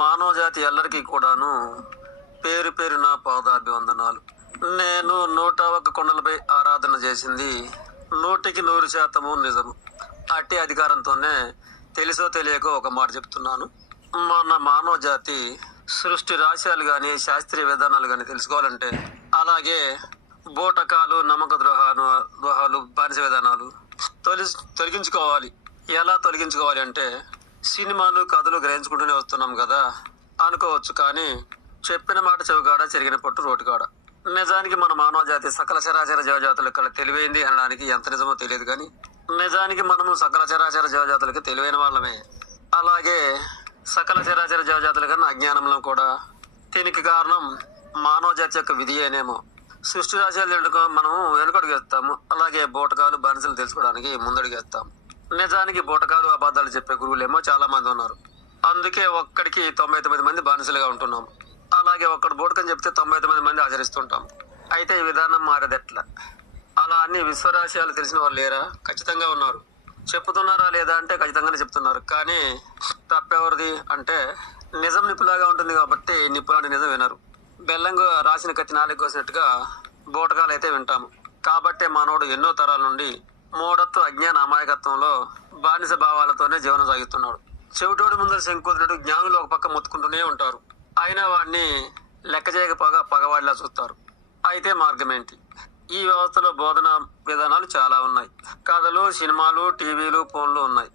మానవ జాతి ఎల్లరికీ కూడాను పేరు పేరు నా పాదాభివందనాలు. నేను నూట ఒక్క కొండలపై ఆరాధన చేసింది నూటికి నూరు శాతము నిజము. అట్టి అధికారంతోనే తెలుసో తెలియకో ఒక మాట చెప్తున్నాను. మన మానవ జాతి సృష్టి రహస్యాలు కానీ శాస్త్రీయ విధానాలు కానీ తెలుసుకోవాలంటే అలాగే బూటకాలు నమ్మక ద్రోహాలు ద్రోహాలు బానిస విధానాలు తొలి తొలగించుకోవాలి. ఎలా తొలగించుకోవాలి అంటే సినిమాలు కథలు గ్రహించుకుంటూనే వస్తున్నాం కదా? అనుకోవచ్చు కానీ చెప్పిన మాట చెవికాడ చెరిగిన పొట్టు రోటికాడ నిజానికి మన మానవ జాతి సకల చరాచర జీవజాతుల కల తెలివైంది అనడానికి ఎంత నిజమో తెలియదు కానీ నిజానికి మనము సకల చరాచర జీవజాతులకి తెలివైన వాళ్ళమే. అలాగే సకల చరాచర జీవజాతుల కన్నా అజ్ఞానంలో కూడా దీనికి కారణం మానవ జాతి యొక్క విధి అనేమో సృష్టి రాశయాలు తెలుసుకో మనము వెనుకడుగు వేస్తాము. అలాగే బోటకాలు బానిసలు తెలుసుకోవడానికి ముందడుగు వేస్తాము. నిజానికి బూటకాలు అబద్ధాలు చెప్పే గురువులేమో చాలా మంది ఉన్నారు. అందుకే ఒక్కడికి తొంభై తొమ్మిది మంది బానిసలుగా ఉంటున్నాం. అలాగే ఒక్కడు బూటకని చెప్తే తొంభై తొమ్మిది మంది ఆచరిస్తుంటాం. అయితే ఈ విధానం మారేదెట్లా? అలా అన్ని విశ్వరాశయాలు తెలిసిన వాళ్ళు లేరా? ఖచ్చితంగా ఉన్నారు. చెప్తున్నారా లేదా అంటే ఖచ్చితంగానే చెప్తున్నారు. కానీ తప్పెవరిది అంటే నిజం నిప్పులాగా ఉంటుంది కాబట్టి నిప్పులాంటి నిజం వినరు. బెల్లంగా రాసిన కత్తి నాలుగు కోసినట్టుగా బూటకాలు అయితే వింటాము. కాబట్టే మానవుడు ఎన్నో తరాల నుండి మూఢత్వ అజ్ఞాన అమాయకత్వంలో బానిస భావాలతోనే జీవనం సాగిస్తున్నాడు. చెవిటోడు ముందర శంకుతున్నట్టు జ్ఞానులు ఒక పక్క మొత్తుకుంటూనే ఉంటారు. అయినా వాడిని లెక్క చేయకపోగా పగవాడిలా చూస్తారు. అయితే మార్గం ఏంటి ఈ వ్యవస్థలో బోధన విధానాలు చాలా ఉన్నాయి. కథలు సినిమాలు టీవీలు ఫోన్లు ఉన్నాయి.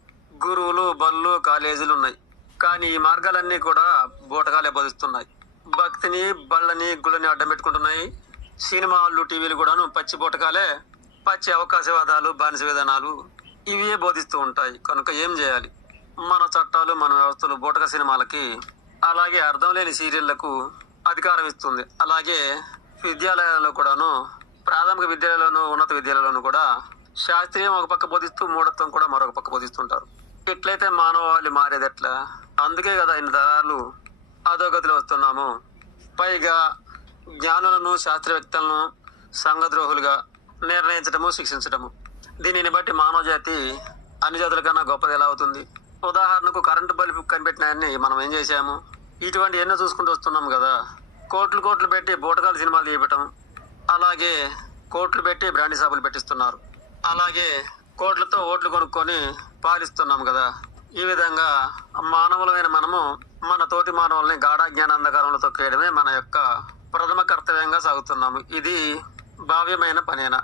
గురువులు బళ్ళు కాలేజీలు ఉన్నాయి. కానీ ఈ మార్గాలన్నీ కూడా బూటకాలే బోధిస్తున్నాయి. భక్తిని బళ్ళని గుళ్ళని అడ్డం పెట్టుకుంటున్నాయి. సినిమాలు టీవీలు కూడాను పచ్చి బూటకాలే పచ్చి అవకాశవాదాలు బానిస విధానాలు ఇవే బోధిస్తూ ఉంటాయి. కనుక ఏం చేయాలి? మన చట్టాలు మన వ్యవస్థలు బూటక సినిమాలకి అలాగే అర్థం లేని సీరియళ్ళకు అధికారం ఇస్తుంది. అలాగే విద్యాలయాల్లో కూడాను ప్రాథమిక విద్యాలయంలోను ఉన్నత విద్యాలయంలోను కూడా శాస్త్రీయం ఒక పక్క బోధిస్తూ మూఢత్వం కూడా మరొక పక్క బోధిస్తుంటారు. ఎట్లయితే మానవాళి మారేది ఎట్లా అందుకే కదా ఇన్ని తరాలు అధోగతిలో వస్తున్నాము. పైగా జ్ఞానులను శాస్త్రవేత్తలను సంఘద్రోహులుగా నిర్ణయించడము శిక్షించడము దీనిని బట్టి మానవ జాతి అన్ని జాతుల కన్నా గొప్పది ఎలా అవుతుంది? ఉదాహరణకు కరెంటు బల్బు కనిపెట్టినాన్ని మనం ఏం చేశాము? ఇటువంటి ఎన్నో చూసుకుంటూ వస్తున్నాం కదా. కోట్లు కోట్లు పెట్టి బూటకాల సినిమాలు తీయటం అలాగే కోట్లు పెట్టి బ్రాండీ షాపులు పెట్టిస్తున్నారు. అలాగే కోట్లతో ఓట్లు కొనుక్కొని పాలిస్తున్నాం కదా. ఈ విధంగా మానవులమైన మనము మన తోటి మానవుల్ని గాఢ జ్ఞానాంధకారంలో తొక్కేయడమే మన యొక్క ప్రథమ కర్తవ్యంగా సాగుతున్నాము. ఇది భావ్యమైన పనేనా?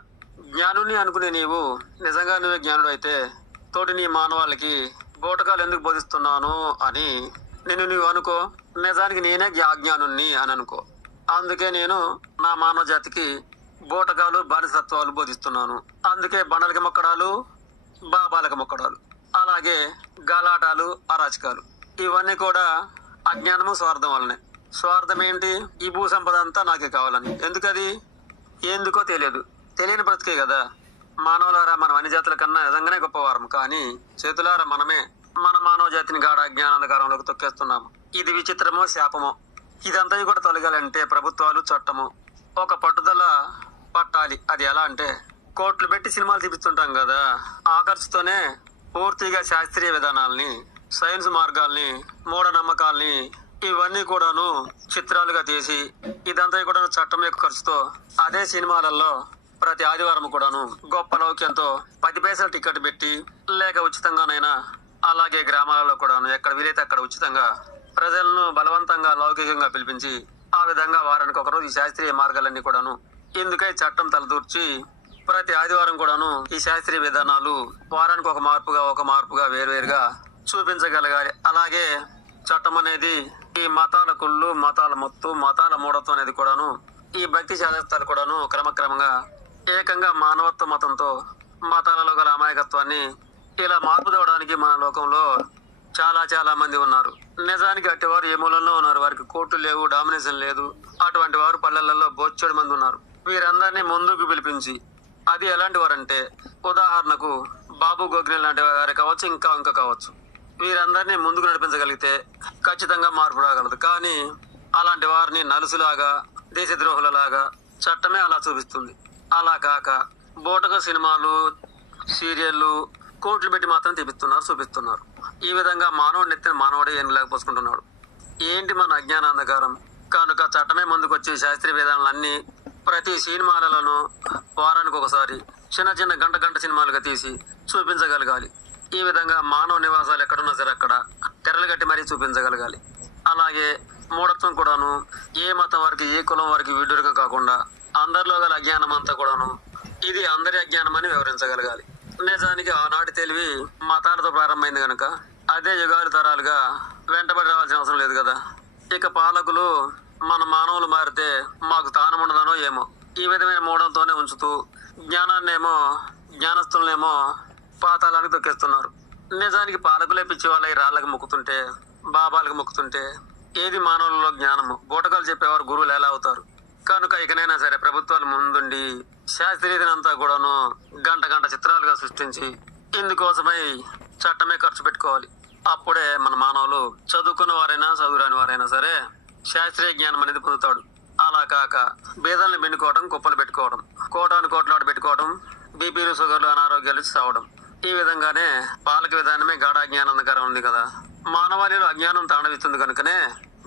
జ్ఞానుని అనుకునే నీవు. నిజంగా నువ్వే జ్ఞానుడు అయితే తోటి నీ మానవాళికి బోటకాలు ఎందుకు బోధిస్తున్నాను అని నేను నువ్వు అనుకో. నిజానికి నేనే అజ్ఞానుణ్ణి అని అనుకో. అందుకే నేను నా మానవ జాతికి బోటకాలు బానిసత్వాలు బోధిస్తున్నాను. అందుకే బండలకి మొక్కడాలు బాబాలకి మొక్కడాలు. అలాగే గలాటాలు అరాచకాలు. ఇవన్నీ కూడా అజ్ఞానము స్వార్థం వల్లనే. స్వార్థం ఏంటి? ఈ భూ సంపద అంతా నాకే కావాలని. ఎందుకది? ఎందుకో తెలియదు. తెలియని బ్రతికే కదా. మానవులారా మనం అన్ని జాతుల కన్నా నిజంగానే గొప్పవారం. కానీ చేతులారా మనమే మన మానవ జాతిని గాఢ అజ్ఞానాంధకారంలోకి తొక్కేస్తున్నాము. ఇది విచిత్రమో శాపమో. ఇదంతా కూడా తొలగాలంటే ప్రభుత్వాలు చట్టము. ఒక పట్టుదల పట్టాలి. అది ఎలా అంటే కోట్లు పెట్టి సినిమాలు తీపిస్తుంటాం కదా. ఆ ఖర్చుతోనే పూర్తిగా శాస్త్రీయ విధానాల్ని సైన్స్ మార్గాల్ని మూఢనమ్మకాల్ని ఇవన్నీ కూడాను చిత్రాలుగా తీసి ఇదంతా కూడా చట్టం యొక్క ఖర్చుతో అదే సినిమాలలో ప్రతి ఆదివారం కూడాను గొప్ప లౌక్యంతో పది పైసలు టికెట్ పెట్టి లేక ఉచితంగానైనా అలాగే గ్రామాలలో కూడాను ఎక్కడ వీలైతే అక్కడ ఉచితంగా ప్రజలను బలవంతంగా లౌకికంగా పిలిపించి ఆ విధంగా వారానికి ఒకరోజు ఈ శాస్త్రీయ మార్గాలన్నీ కూడాను ఇందుకై చట్టం తలదూర్చి ప్రతి ఆదివారం కూడాను ఈ శాస్త్రీయ విధానాలు వారానికి ఒక మార్పుగా ఒక మార్పుగా వేరువేరుగా చూపించగలగాలి. అలాగే చట్టం అనేది ఈ మతాల కుళ్ళు మతాల మొత్తు మతాల మూఢత్వం అనేది కూడాను ఈ భక్తి శాస్త్రాలు కూడాను క్రమక్రమంగా ఏకంగా మానవత్వ మతంతో మతాలలో గల అమాయకత్వాన్ని ఇలా మార్పు తేవడానికి మన లోకంలో చాలా చాలా మంది ఉన్నారు. నిజానికి అట్టివారు ఏ మూలంలో ఉన్నారు? వారికి కోర్టు లేవు డామినేషన్ లేదు. అటువంటి వారు పల్లెలలో బోచ్చడి మంది ఉన్నారు. వీరందరినీ ముందుకు పిలిపించి అది ఎలాంటి వారంటే ఉదాహరణకు బాబు గోగ్ని లాంటి వారు కావచ్చు ఇంకా ఇంకా కావచ్చు. వీరందరినీ ముందుకు నడిపించగలిగితే ఖచ్చితంగా మార్పు రాగలదు. కానీ అలాంటి వారిని నలుసులాగా దేశద్రోహులలాగా చట్టమే అలా చూపిస్తుంది. అలా కాక బోటక సినిమాలు సీరియళ్ళు కోట్లు పెట్టి మాత్రం తెప్పిస్తున్నారు చూపిస్తున్నారు. ఈ విధంగా మానవుడు నెత్తిన మానవుడే ఏం లేకపోసుకుంటున్నాడు. ఏంటి మన అజ్ఞానాంధకారం? కనుక చట్టమే ముందుకొచ్చి శాస్త్రీయ విధానాలన్నీ ప్రతి సినిమాలలోనూ వారానికి ఒకసారి చిన్న చిన్న గంట గంట సినిమాలుగా తీసి చూపించగలగాలి. ఈ విధంగా మానవ నివాసాలు ఎక్కడున్నా సరే అక్కడ తెరలు కట్టి మరీ చూపించగలగాలి. అలాగే మూఢత్వం కూడాను ఏ మతం వారికి ఏ కులం వారికి విడ్డూరుగా కాకుండా అందరిలో గల అజ్ఞానం అంతా కూడాను ఇది అందరి అజ్ఞానం అని వివరించగలగాలి. నిజానికి ఆనాటి తెలివి మతాలతో ప్రారంభమైంది కనుక అదే యుగాలు తరాలుగా వెంటబడి రావాల్సిన అవసరం లేదు కదా. ఇక పాలకులు మన మానవులు మారితే మాకు తానముండదనో ఉండదనో ఏమో. ఈ విధమైన మూఢంతోనే ఉంచుతూ జ్ఞానాన్నేమో జ్ఞానస్తులనేమో పాతాళానికి తొక్కేస్తున్నారు. నిజానికి పాలకులే పిచ్చి వాళ్ళకి రాళ్ళకి మొక్కుతుంటే బాబాలకు మొక్కుతుంటే ఏది మానవులలో జ్ఞానము? బూటకాలు చెప్పేవారు గురువులు ఎలా అవుతారు? కనుక ఇకనైనా సరే ప్రభుత్వాలు ముందుండి శాస్త్రీయతనంతా కూడాను గంట గంట చిత్రాలుగా సృష్టించి ఇందుకోసమై చట్టమే ఖర్చు పెట్టుకోవాలి. అప్పుడే మన మానవులు చదువుకున్న వారైనా చదువురాని వారైనా సరే శాస్త్రీయ జ్ఞానం అనేది పొందుతాడు. అలా కాక బీదల్ని పిండుకోవడం కుప్పలు పెట్టుకోవడం కోటాను కోట్లాడు పెట్టుకోవడం బీపీలు షుగర్లు అనారోగ్యాలు చావడం ఈ విధంగానే పాలక విధానమే గాఢ అజ్ఞానందకరం ఉంది కదా. మానవాళిలో అజ్ఞానం తాండవిస్తుంది కనుకనే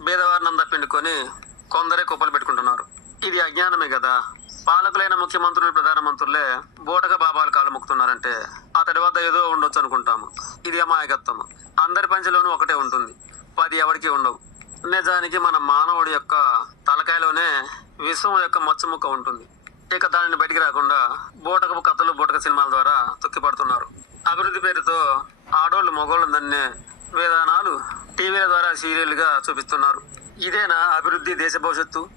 బీదవారినంతా పిండుకొని కొందరే కుప్పలు పెట్టుకుంటున్నారు. ఇది అజ్ఞానమే కదా. పాలకులైన ముఖ్యమంత్రులు ప్రధానమంత్రులే బోటక బాబాలు కాలు మొక్కుతున్నారంటే అతడి వద్ద ఏదో ఉండొచ్చు అనుకుంటాము. ఇది అమాయకత్వం. అందరి పంచలోనూ ఒకటే ఉంటుంది. పది ఎవరికి ఉండవు. నిజానికి మన మానవుడి యొక్క తలకాయలోనే విశ్వం యొక్క మచ్చముక్క ఉంటుంది. ఇక దానిని బయటికి రాకుండా బోటకపు కథలు బోటక సినిమాల ద్వారా తొక్కిపడుతున్నారు. అభివృద్ధి పేరుతో ఆడోళ్ళు మగోళ్ళు దన్నే విధానాలు టీవీల ద్వారా సీరియల్గా చూపిస్తున్నారు. ఇదేనా అభివృద్ధి దేశ భవిష్యత్తు?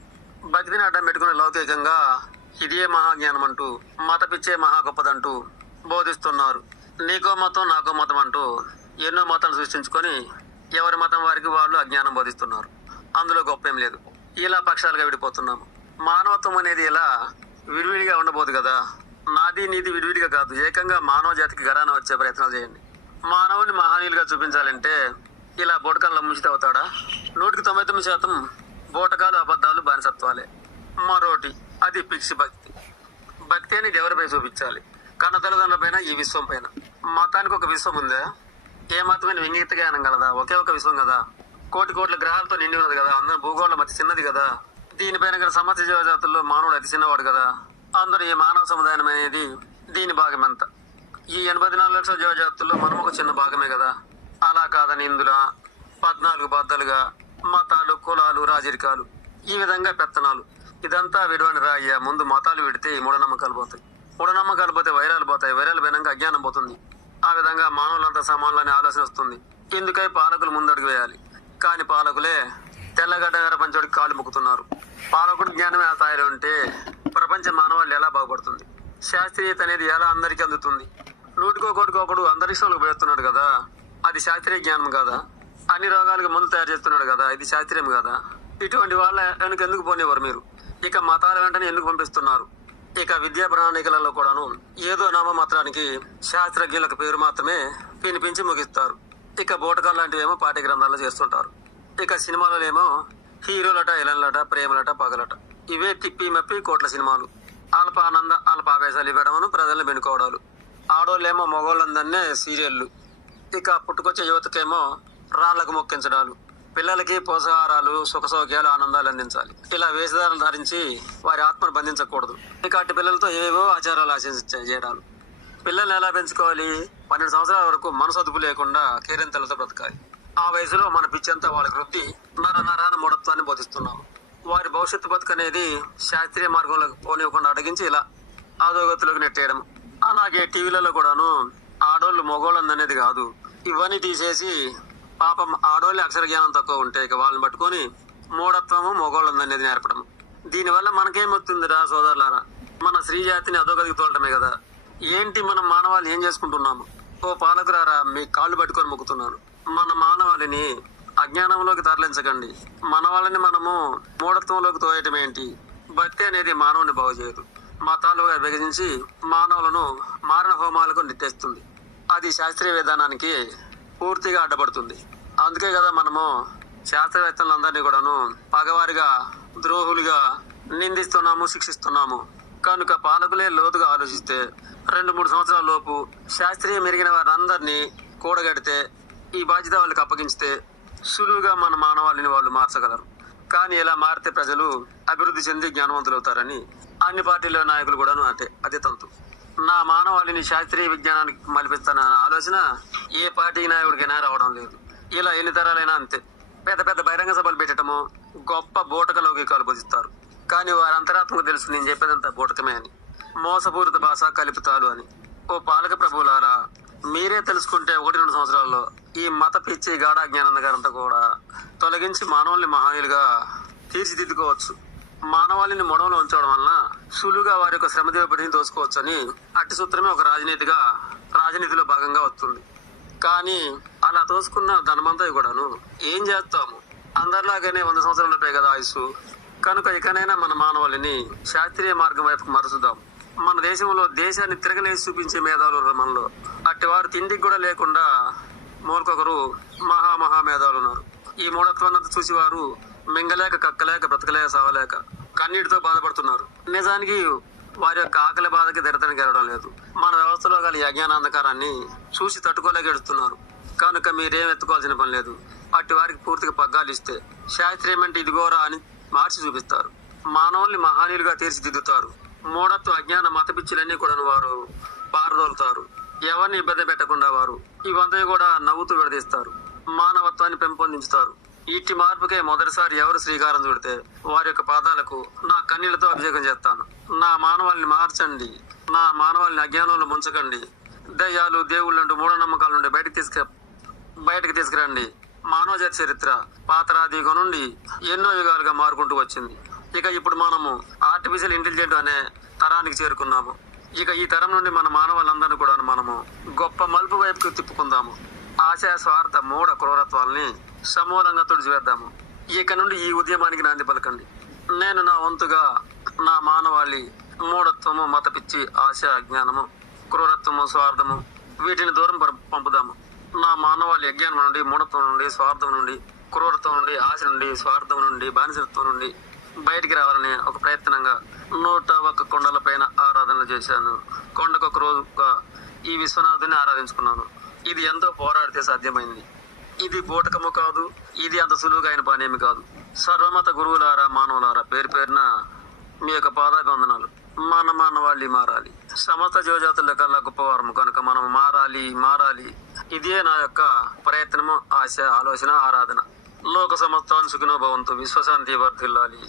భక్తిని అడ్డం పెట్టుకునే లౌకికంగా ఇదే మహాజ్ఞానం అంటూ మత పిచ్చే మహా గొప్పదంటూ బోధిస్తున్నారు. నీకో మతం నాకో మతం అంటూ ఎన్నో మతాలు సృష్టించుకొని ఎవరి మతం వారికి వాళ్ళు అజ్ఞానం బోధిస్తున్నారు. అందులో గొప్ప ఏం లేదు. ఇలా పక్షాలుగా విడిపోతున్నాము. మానవత్వం అనేది ఇలా విడివిడిగా ఉండబోదు కదా. నాది నీది విడివిడిగా కాదు. ఏకంగా మానవ జాతికి గరాన వచ్చే ప్రయత్నాలు చేయండి. మానవుని మహనీయులుగా చూపించాలంటే ఇలా బొడకల్లో ముంచితే అవుతాడా? నూటికి తొంభై తొమ్మిది శాతం బోటకాలు అబద్ధాలు బానిసత్వాలే. మరోటి అది పిచ్చి భక్తి. భక్తి అనేది ఎవరిపై చూపించాలి? కన్న తల్లిదండ్రుల పైన ఈ విశ్వం పైన? మతానికి ఒక విశ్వం ఉందా? ఏ మతమైన వింగిత జ్ఞానం కలదా ఒకే ఒక విశ్వం కదా? కోటి కోట్ల గ్రహాలతో నిండి ఉన్నది కదా? అందరం భూగోళం అతి చిన్నది కదా? దీనిపైన గల సమస్య జీవజాతుల్లో మానవుడు అతి చిన్నవాడు కదా? అందరూ ఈ మానవ సముదాయం అనేది దీని భాగం ఈ ఎనభై నాలుగు లక్షల జీవజాతుల్లో మనం ఒక చిన్న భాగమే కదా? అలా కాదని ఇందులో పద్నాలుగు బద్దలుగా మతాలు కులాలు రాజరికాలు ఈ విధంగా పెత్తనాలు. ఇదంతా విడవని రాయ్యా ముందు మతాలు విడితే మూఢనమ్మకాలు పోతాయి. మూఢనమ్మకాలు పోతే వైరాలు పోతాయి. వైరాలు పోయినాక అజ్ఞానం పోతుంది. ఆ విధంగా మానవులంతా సమానులని ఆలోచన వస్తుంది. ఇందుకై పాలకులు ముందడుగు వేయాలి. కానీ పాలకులే తెల్లగడ్డ ప్రపంచోడికి కాలు మొక్కుతున్నారు. పాలకుడు జ్ఞానమే ఆ స్థాయిలో ఉంటే ప్రపంచ మానవాళ్ళు ఎలా బాగుపడుతుంది? శాస్త్రీయత అనేది ఎలా అందరికీ అందుతుంది? నూటికో కోటికో ఒకడు అంతరిక్షంలోకి పోతున్నాడు కదా అది శాస్త్రీయ జ్ఞానం కదా? అన్ని రోగాలకు మందు తయారు చేస్తున్నాడు కదా ఇది శాస్త్రీయం కదా? ఇటువంటి వాళ్ళ వెనక ఎందుకు పోనేవారు మీరు? ఇక మతాల వెంటనే ఎందుకు పంపిస్తున్నారు? ఇక విద్యా ప్రణాళికలలో కూడాను ఏదో నామమాత్రానికి శాస్త్రజ్ఞులకు పేరు మాత్రమే వినిపించి ముగిస్తారు. ఇక బోటకాలు లాంటివేమో పాఠ్య గ్రంథాల్లో చేస్తుంటారు. ఇక సినిమాలనేమో హీరోలట ఇలన్లట ప్రేమలట పగలట. ఇవే తిప్పి మప్పి కోట్ల సినిమాలు. అల్ప ఆనంద అల్ప ఆవేశాలు ఇవ్వడమును ప్రజలను వెనుకోవడాలు. ఆడోళ్ళేమో మగోళ్ళందరినే సీరియళ్ళు. ఇక పుట్టుకొచ్చే యువతకేమో రాళ్ళకు మొక్కించడాలు పిల్లలకి పోషకాహారాలు సుఖ సౌఖ్యాలు ఆనందాలు అందించాలి. ఇలా వేషధారణ ధరించి వారి ఆత్మను బంధించకూడదు. ఇక పిల్లలతో ఏవేవో ఆచారాలు ఆశించ చేయడాలు. పిల్లల్ని ఎలా పెంచుకోవాలి? పన్నెండు సంవత్సరాల వరకు మనసదుపు లేకుండా కేరింతలతో బ్రతకాలి. ఆ వయసులో మన పిచ్చంతా వాళ్ళకి రుద్ది నర నరాన మూఢత్వాన్ని బోధిస్తున్నాం వారి భవిష్యత్తు బతుకు అనేది శాస్త్రీయ మార్గంలోకి పోనివ్వకుండా అడిగించి ఇలా ఆదోగతిలోకి నెట్టేయడం అలాగే టీవీలలో కూడాను ఆడోళ్ళు మగోళ్ళు అనేది కాదు. ఇవన్నీ తీసేసి పాపం ఆడోళ్ళే అక్షర జ్ఞానం తక్కువ ఉంటే ఇక వాళ్ళని పట్టుకొని మూఢత్వము మగోళ్ళం అనేది నేర్పడం దీనివల్ల మనకేమొస్తుందిరా సోదరులారా? మన స్త్రీ జాతిని అధోగతికి తోలటమే కదా. ఏంటి మనం మానవాళి ఏం చేసుకుంటున్నాము? ఓ పాలకురారా మీ కాళ్ళు పట్టుకొని మొక్కుతున్నాను. మన మానవాళిని అజ్ఞానంలోకి తరలించకండి. మన వాళ్ళని మనము మూఢత్వంలోకి తోయటం ఏంటి? భక్తి అనేది మానవుని బాగు చేయదు మతాలుగా విభజించి మానవులను మారణ హోమాలకు నెట్టేస్తుంది. అది శాస్త్రీయ విధానానికి పూర్తిగా అడ్డపడుతుంది అందుకే కదా మనము శాస్త్రవేత్తలందరినీ కూడాను పగవారిగా ద్రోహులుగా నిందిస్తున్నాము శిక్షిస్తున్నాము. కనుక పాలకులే లోతుగా ఆలోచిస్తే రెండు మూడు సంవత్సరాల లోపు శాస్త్రీయ మెరిగిన వారందరినీ కూడగడితే ఈ బాధ్యత వాళ్ళకి అప్పగించితే సులువుగా మన మానవాళిని వాళ్ళు మార్చగలరు. కానీ ఇలా మారితే ప్రజలు అభివృద్ధి చెంది జ్ఞానవంతులు అవుతారని అన్ని పార్టీల నాయకులు కూడాను అంటే అదే తంతు నా మానవాళిని శాస్త్రీయ విజ్ఞానానికి మలిపిస్తానన్న ఆలోచన ఏ పార్టీ నాయకుడికైనా రావడం లేదు. ఇలా ఎన్ని తరాలైనా అంతే. పెద్ద పెద్ద బహిరంగ సభలు పెట్టడము గొప్ప బూటక లౌకికాలు బోధిస్తారు. కానీ వారి అంతరాత్మకు తెలుసు నేను చెప్పేదంతా బూటకమే అని. మోసపూరిత భాష కలుపుతాలు అని. ఓ పాలక ప్రభువులారా మీరే తెలుసుకుంటే ఒకటి రెండు సంవత్సరాల్లో ఈ మత పిచ్చి గాఢ జ్ఞానందగారంతా కూడా తొలగించి మానవుల్ని మహానీయులుగా తీర్చిదిద్దుకోవచ్చు. మానవాళిని మొడవలో ఉంచడం వలన సులువుగా వారి యొక్క శ్రమదేవపడిని దోసుకోవచ్చు అని అట్టి సూత్రమే ఒక రాజనీతిగా రాజనీతిలో భాగంగా వస్తుంది. కానీ అలా తోసుకున్న ధనమంతా కూడాను ఏం చేస్తాము? అందరిలాగానే వంద సంవత్సరాలపై కదా ఆయుసు కనుక ఇకనైనా మన మానవాళిని శాస్త్రీయ మార్గం వైపు మరుచుదాం. మన దేశంలో దేశాన్ని తిరగలేసి చూపించే మేధావులు మనలో. అట్టి వారు తిండికి కూడా లేకుండా మూలకొకరు మహా మహా మేధావులు ఉన్నారు. ఈ మూఢత్వాన్ని చూసి వారు మింగలేక కక్కలేక బ్రతకలేక సావలేక కన్నీటితో బాధపడుతున్నారు. నిజానికి వారి యొక్క ఆకలి బాధకి దరిద్రానికి వెళ్ళడం లేదు. మన వ్యవస్థలో గల యజ్ఞానాంధకారాన్ని చూసి తట్టుకోలేకెడుతున్నారు కనుక మీరేం ఎత్తుకోవాల్సిన పని లేదు. అట్టి వారికి పూర్తిగా పగ్గాలు ఇస్తే శాస్త్రీయమంటే ఇదిగోరా అని మార్చి చూపిస్తారు. మానవుల్ని మహానీయులుగా తీర్చిదిద్దుతారు. మూఢత్వ అజ్ఞాన మతపిచ్చులన్నీ కూడా వారు పారదోలుతారు. ఎవరిని ఇబ్బంది పెట్టకుండా వారు ఇవంతా కూడా నవ్వుతూ విడదీస్తారు. మానవత్వాన్ని పెంపొందించుతారు. ఇట్టి మార్పుకే మొదటిసారి ఎవరు శ్రీకారం చుడితే వారి యొక్క పాదాలకు నా కన్నీళ్ళతో అభిషేకం చేస్తాను. నా మానవాళిని మార్చండి. నా మానవాళిని అజ్ఞానంలో ముంచకండి. దయ్యాలు దేవుళ్ళు అంటూ మూఢనమ్మకాల నుండి బయటకు తీసుకు బయటకు తీసుకురండి. మానవ జాతి చరిత్ర పాతరాదిగ నుండి ఎన్నో యుగాలుగా మారుకుంటూ వచ్చింది. ఇక ఇప్పుడు మనము ఆర్టిఫిషియల్ ఇంటెలిజెంట్ అనే తరానికి చేరుకున్నాము. ఇక ఈ తరం నుండి మన మానవాళ్ళందరినీ కూడా మనము గొప్ప మలుపు వైపుకు తిప్పుకుందాము. ఆశా స్వార్థ మూఢ క్రూరత్వాల్ని సమూలంగా తుడిచివేద్దాము. ఇక నుండి ఈ ఉద్యమానికి నాంది పలకండి. నేను నా వంతుగా నా మానవాళి మూఢత్వము మతపిచ్చి ఆశ అజ్ఞానము క్రూరత్వము స్వార్థము వీటిని దూరం పంపుదాము. నా మానవాళి అజ్ఞానం నుండి మూఢత్వం నుండి స్వార్థం నుండి క్రూరత్వం నుండి ఆశ నుండి స్వార్థం నుండి బానిసత్వం నుండి బయటికి రావాలని ఒక ప్రయత్నంగా నూట ఒక్క కొండల పైన ఆరాధనలు చేశాను. కొండకొక రోజుగా ఈ విశ్వనాథుని ఆరాధించుకున్నాను. ఇది ఎంతో పోరాడితే సాధ్యమైంది. ఇది బూటకము కాదు ఇది అంత సులువుగా అయిన పనేమి కాదు. సర్వమత గురువులారా మానవులారా పేరు పేరున మీ యొక్క పాదాభివందనాలు. మన మానవాళి మారాలి. సమస్త జీవజాతుల కల్లా గొప్పవారము కనుక మనం మారాలి మారాలి. ఇదే నా యొక్క ప్రయత్నము ఆశ ఆలోచన ఆరాధన. లోక సమస్తాన్ సుఖినో భవంతు. విశ్వశాంతి వర్ధిల్లాలి.